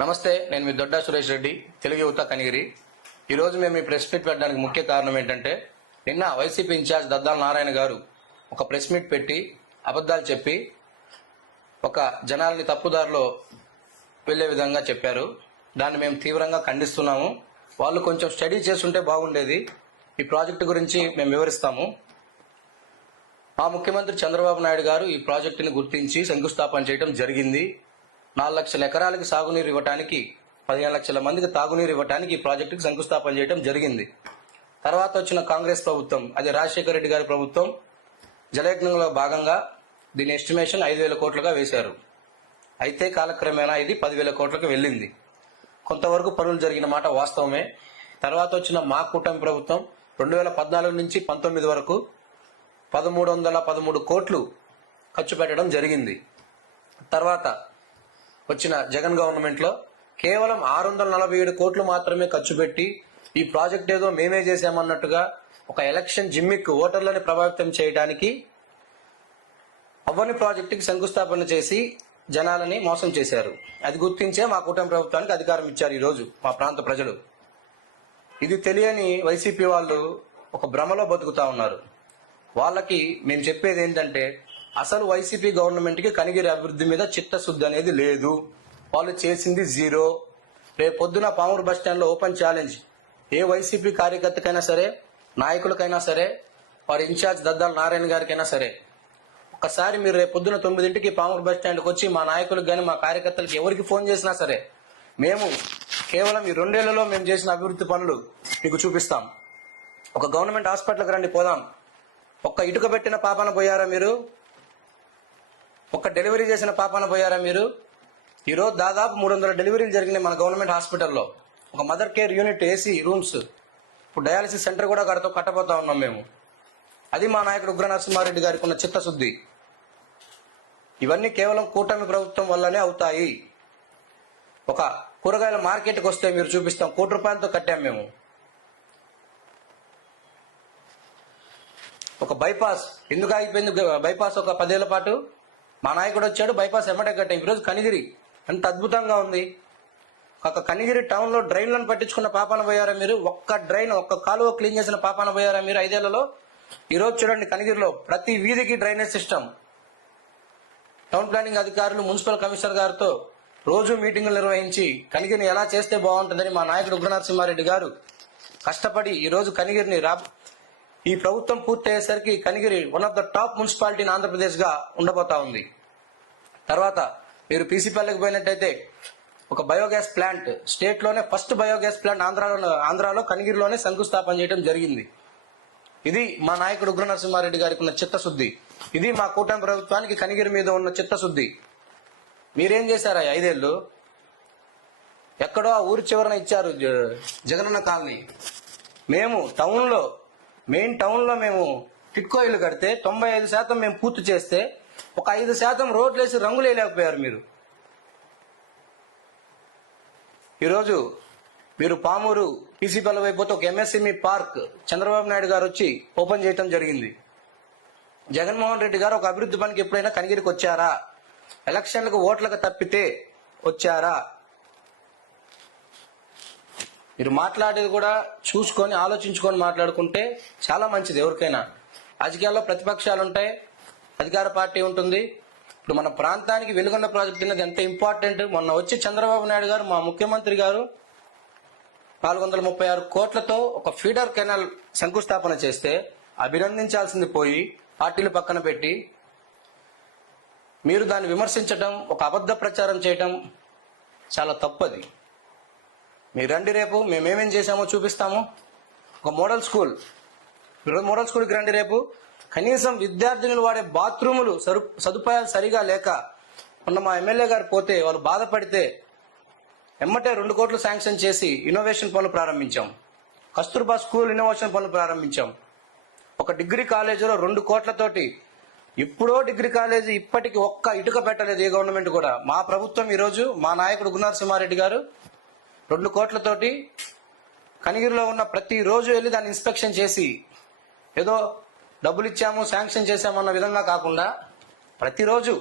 నమస్తే, నేను మీ దొడ్డా సురేష్ రెడ్డి, తెలుగు యువత కనిగిరి. ఈరోజు మేము ఈ ప్రెస్ మీట్ పెట్టడానికి ముఖ్య కారణం ఏంటంటే, నిన్న వైసీపీ ఇన్ఛార్జ్ దద్దాల నారాయణ గారు ఒక ప్రెస్ మీట్ పెట్టి అబద్ధాలు చెప్పి ఒక జనాల్ని తప్పుదారిలో వెళ్లే విధంగా చెప్పారు. దాన్ని మేము తీవ్రంగా ఖండిస్తున్నాము. వాళ్ళు కొంచెం స్టడీ చేస్తుంటే బాగుండేది. ఈ ప్రాజెక్టు గురించి మేము వివరిస్తాము. మా ముఖ్యమంత్రి చంద్రబాబు నాయుడు గారు ఈ ప్రాజెక్టుని గుర్తించి శంకుస్థాపన చేయడం జరిగింది. 4 లక్షల ఎకరాలకి సాగునీరు ఇవ్వడానికి, 15 లక్షల మందికి తాగునీరు ఇవ్వడానికి ఈ ప్రాజెక్టుకి శంకుస్థాపన చేయడం జరిగింది. తర్వాత వచ్చిన కాంగ్రెస్ ప్రభుత్వం, అది రాజశేఖర రెడ్డి గారి ప్రభుత్వం, జలయజ్ఞంలో భాగంగా దీని ఎస్టిమేషన్ 5,000 కోట్లుగా వేశారు. అయితే కాలక్రమేణా ఇది 10,000 కోట్లకు వెళ్ళింది. కొంతవరకు పనులు జరిగిన మాట వాస్తవమే. తర్వాత వచ్చిన మా కూటమి ప్రభుత్వం 2014 నుంచి 19 వరకు 1,313 కోట్లు ఖర్చు పెట్టడం జరిగింది. తర్వాత వచ్చిన జగన్ గవర్నమెంట్ లో కేవలం 647 కోట్లు మాత్రమే ఖర్చు పెట్టి ఈ ప్రాజెక్ట్ ఏదో మేమే చేశామన్నట్టుగా ఒక ఎలక్షన్ జిమ్మిక్ ఓటర్లను ప్రభావితం చేయడానికి అవ్వని ప్రాజెక్టుకి శంకుస్థాపన చేసి జనాలని మోసం చేశారు. అది గుర్తించే మా కూటమి ప్రభుత్వానికి అధికారం ఇచ్చారు ఈరోజు మా ప్రాంత ప్రజలు. ఇది తెలియని వైసీపీ వాళ్ళు ఒక భ్రమలో బతుకుతా ఉన్నారు. వాళ్ళకి మేము చెప్పేది ఏంటంటే, అసలు వైసీపీ గవర్నమెంట్ కి కనిగిరి అభివృద్ధి మీద చిత్తశుద్ధి అనేది లేదు. వాళ్ళు చేసింది జీరో. రేపు పొద్దున పామూరు బస్టాండ్ లో ఓపెన్ ఛాలెంజ్ ఏ వైసీపీ కార్యకర్తకైనా సరే, నాయకులకైనా సరే, వారి ఇన్ఛార్జ్ దద్దాల నారాయణ గారికైనా సరే, ఒక్కసారి మీరు రేపు పొద్దున 9ంటికి పామూరు బస్టాండ్కి వచ్చి మా నాయకులకు కానీ మా కార్యకర్తలకు ఎవరికి ఫోన్ చేసినా సరే, మేము కేవలం ఈ 2 ఏళ్లలో మేము చేసిన అభివృద్ధి పనులు మీకు చూపిస్తాం. ఒక గవర్నమెంట్ హాస్పిటల్కి రండి, పోదాం. ఒక్క ఇటుక పెట్టిన పాపాన పోయారా మీరు? ఒక్క డెలివరీ చేసిన పాపాన పోయారా మీరు? ఈరోజు దాదాపు 300 డెలివరీలు జరిగినాయి మన గవర్నమెంట్ హాస్పిటల్లో. ఒక mother care unit, AC rooms, ఇప్పుడు డయాలసిస్ సెంటర్ కూడా కట్టబోతా ఉన్నాం మేము. అది మా నాయకుడు ఉగ్ర నరసింహారెడ్డి గారికి ఉన్న చిత్తశుద్ధి. ఇవన్నీ కేవలం కూటమి ప్రభుత్వం వల్లనే అవుతాయి. ఒక కూరగాయల మార్కెట్కి వస్తే మీరు చూపిస్తాం, 1 కోటి రూపాయలతో కట్టాం మేము. ఒక బైపాస్ ఎందుకు ఆగిపోయింది? బైపాస్ ఒక 10 ఏళ్ల పాటు మా నాయకుడు వచ్చాడు, బైపాస్ ఎమ్మటే కట్టాం. ఈరోజు కనిగిరి అంత అద్భుతంగా ఉంది. ఒక కనిగిరి టౌన్ లో డ్రైన్లను పట్టించుకున్న పాపాన పోయారా మీరు? ఒక్క డ్రైన్, ఒక్క కాలువ క్లీన్ చేసిన పాపాన పోయారా మీరు 5 ఏళ్లలో? ఈరోజు చూడండి, కనిగిరిలో ప్రతి వీధికి డ్రైనేజ్ సిస్టమ్. టౌన్ ప్లానింగ్ అధికారులు, మున్సిపల్ కమిషనర్ గారితో రోజు మీటింగులు నిర్వహించి కనిగిరిని ఎలా చేస్తే బాగుంటుందని మా నాయకుడు ఉగ్ర నరసింహారెడ్డి గారు కష్టపడి ఈరోజు కనిగిరిని ఈ ప్రభుత్వం పూర్తయ్యేసరికి Kanigiri one of the top municipality in Andhra Pradesh గా ఉండబోతా ఉంది. తర్వాత మీరు పీసీపల్లికి పోయినట్టయితే ఒక బయోగ్యాస్ ప్లాంట్, స్టేట్ లోనే ఫస్ట్ బయోగ్యాస్ ప్లాంట్ ఆంధ్రాలో కనిగిరిలోనే శంకుస్థాపన చేయడం జరిగింది. ఇది మా నాయకుడు ఉగ్ర నరసింహారెడ్డి గారికి ఉన్న చిత్తశుద్ధి. ఇది మా కూటమి ప్రభుత్వానికి కనిగిరి మీద ఉన్న చిత్తశుద్ధి. మీరేం చేశారా 5 ఏళ్ళు? ఎక్కడో ఆ ఊరి చివరన ఇచ్చారు జగనన్న కాలనీ. మేము మెయిన్ టౌన్ లో మేము టిట్కో ఇల్లు కడితే 95% మేము పూర్తి చేస్తే ఒక 5% రోడ్లు వేసి రంగులు వేయలేకపోయారు మీరు. ఈరోజు మీరు పామూరు పీసీపల్లి వైపోతే ఒక ఎంఎస్ఎంఈ పార్క్ చంద్రబాబు నాయుడు గారు వచ్చి ఓపెన్ చేయడం జరిగింది. జగన్మోహన్ రెడ్డి గారు ఒక అభివృద్ధి పనికి ఎప్పుడైనా కనిగిరికి వచ్చారా? ఎలక్షన్లకు ఓట్లకు తప్పితే వచ్చారా? మీరు మాట్లాడేది కూడా చూసుకొని ఆలోచించుకొని మాట్లాడుకుంటే చాలా మంచిది. ఎవరికైనా రాజకీయాల్లో ప్రతిపక్షాలు ఉంటాయి, అధికార పార్టీ ఉంటుంది. ఇప్పుడు మన ప్రాంతానికి వెలుగొండ ప్రాజెక్టు అనేది ఎంత ఇంపార్టెంట్. మొన్న వచ్చి చంద్రబాబు నాయుడు గారు, మా ముఖ్యమంత్రి గారు 436 కోట్లతో ఒక ఫీడర్ కెనాల్ శంకుస్థాపన చేస్తే అభినందించాల్సింది పోయి పార్టీలు పక్కన పెట్టి మీరు దాన్ని విమర్శించడం, ఒక అబద్ధ ప్రచారం చేయడం చాలా తప్పది. మీరు రండి, రేపు మేమేమేం చేశామో చూపిస్తాము. ఒక మోడల్ స్కూల్కి రండి రేపు. కనీసం విద్యార్థినులు వాడే బాత్రూములు సదుపాయాలు సరిగా లేక మొన్న మా ఎమ్మెల్యే గారు పోతే వాళ్ళు బాధపడితే ఎమ్మటే 2 కోట్లు శాంక్షన్ చేసి ఇన్నోవేషన్ పనులు ప్రారంభించాం. కస్తూర్బా స్కూల్ ఇన్నోవేషన్ పనులు ప్రారంభించాం. ఒక డిగ్రీ కాలేజీలో 2 కోట్లతోటి, ఇప్పుడో డిగ్రీ కాలేజీ ఇప్పటికి ఒక్క ఇటుక పెట్టలేదు ఏ గవర్నమెంట్ కూడా. మా ప్రభుత్వం ఈరోజు మా నాయకుడు ఉగ్ర నరసింహారెడ్డి గారు 2 కోట్లతోటి కనిగిరిలో ఉన్న ప్రతి రోజు వెళ్ళి దాన్ని ఇన్స్పెక్షన్ చేసి ఏదో డబ్బులు ఇచ్చాము శాంక్షన్ చేశామన్న విధంగా కాకుండా ప్రతిరోజు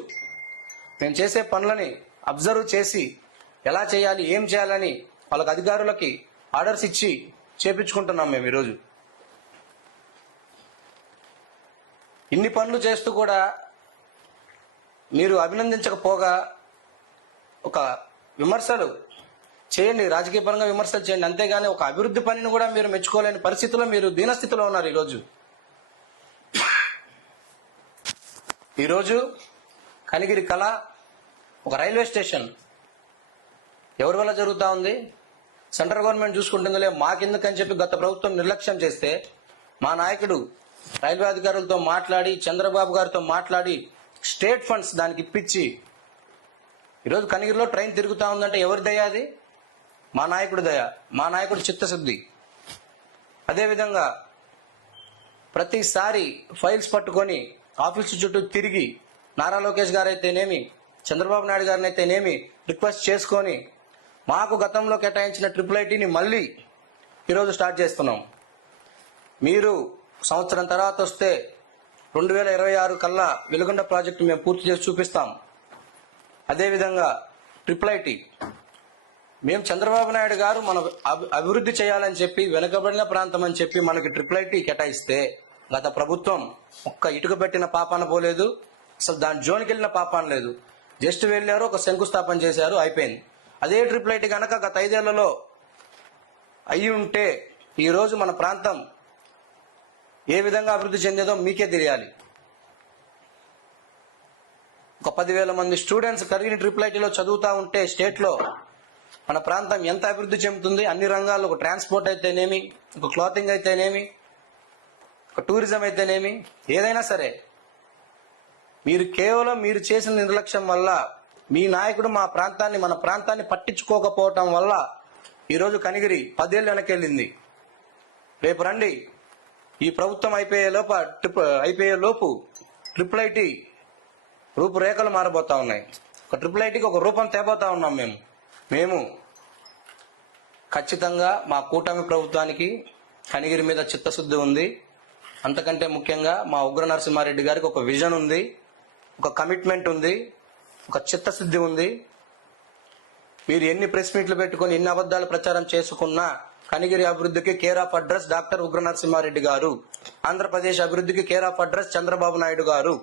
మేము చేసే పనులని అబ్జర్వ్ చేసి ఎలా చేయాలి, ఏం చేయాలని వాళ్ళకి అధికారులకి ఆర్డర్స్ ఇచ్చి చేపించుకుంటున్నాం మేము ఈరోజు. ఇన్ని పనులు చేస్తూ కూడా మీరు అభినందించకపోగా ఒక విమర్శలు చేయండి, రాజకీయ పరంగా విమర్శలు చేయండి, అంతేగాని ఒక అభివృద్ధి పనిని కూడా మీరు మెచ్చుకోలేని పరిస్థితిలో మీరు దీనస్థితిలో ఉన్నారు. ఈరోజు కనిగిరి కళ ఒక రైల్వే స్టేషన్ ఎవరి వల్ల జరుగుతూ ఉంది? సెంట్రల్ గవర్నమెంట్ చూసుకుంటుందిలే, మాకెందుకని చెప్పి గత ప్రభుత్వం నిర్లక్ష్యం చేస్తే మా నాయకుడు రైల్వే అధికారులతో మాట్లాడి, చంద్రబాబు గారితో మాట్లాడి స్టేట్ ఫండ్స్ దానికి ఇప్పించి ఈరోజు కనిగిరిలో ట్రైన్ తిరుగుతూ ఉందంటే ఎవరి దయ అది? మా నాయకుడి దయ, మా నాయకుడి చిత్తశుద్ధి. అదేవిధంగా ప్రతిసారి ఫైల్స్ పట్టుకొని ఆఫీసు చుట్టూ తిరిగి నారా లోకేష్ గారు అయితేనేమి, చంద్రబాబు నాయుడు గారిని అయితేనేమి రిక్వెస్ట్ చేసుకొని మాకు గతంలో కేటాయించిన IIITని మళ్ళీ ఈరోజు స్టార్ట్ చేస్తున్నాం. మీరు సంవత్సరం తర్వాత వస్తే 2026 కల్లా వెలుగొండ ప్రాజెక్టు మేము పూర్తి చేసి చూపిస్తాం. అదేవిధంగా IIIT మేము చంద్రబాబు నాయుడు గారు మన అభివృద్ధి చేయాలని చెప్పి వెనుకబడిన ప్రాంతం అని చెప్పి మనకి IIIT కేటాయిస్తే గత ప్రభుత్వం ఒక్క ఇటుక పెట్టిన పాపాన పోలేదు, అసలు దాని జోలికి వెళ్ళిన పాపాన లేదు. జస్ట్ వెళ్ళారు, ఒక శంకుస్థాపన చేశారు, అయిపోయింది. అదే IIIT కనుక గత 5 ఏళ్లలో అయ్యి ఉంటే ఈరోజు మన ప్రాంతం ఏ విధంగా అభివృద్ధి చెందేదో మీకే తెలియాలి. ఒక 10,000 మంది స్టూడెంట్స్ కరిగిన IIITలో చదువుతూ ఉంటే స్టేట్లో మన ప్రాంతం ఎంత అభివృద్ధి చెందుతుంది? అన్ని రంగాల్లో, ఒక ట్రాన్స్పోర్ట్ అయితేనేమి, ఒక క్లాతింగ్ అయితేనేమి, ఒక టూరిజం అయితేనేమి, ఏదైనా సరే. మీరు కేవలం మీరు చేసిన నిర్లక్ష్యం వల్ల, మీ నాయకుడు మన ప్రాంతాన్ని పట్టించుకోకపోవటం వల్ల ఈరోజు కనిగిరి 10 ఏళ్ళు వెనకెళ్ళింది. రేపు రండి, ఈ ప్రభుత్వం అయిపోయే లోపు IIIT రూపురేఖలు మారబోతా ఉన్నాయి. ఒక IIITకి ఒక రూపం తేబోతా ఉన్నాం మేము. ఖచ్చితంగా మా కూటమి ప్రభుత్వానికి కనిగిరి మీద చిత్తశుద్ధి ఉంది. అంతకంటే ముఖ్యంగా మా ఉగ్ర నరసింహారెడ్డి గారికి ఒక విజన్ ఉంది, ఒక కమిట్మెంట్ ఉంది, ఒక చిత్తశుద్ధి ఉంది. మీరు ఎన్ని ప్రెస్ మీట్లు పెట్టుకొని ఎన్ని అబద్ధాలు ప్రచారం చేసుకున్నా కనిగిరి అభివృద్ధికి కేర్ ఆఫ్ అడ్రస్ డాక్టర్ ఉగ్ర నరసింహారెడ్డి గారు, ఆంధ్రప్రదేశ్ అభివృద్ధికి care of address Chandrababu Naidu గారు.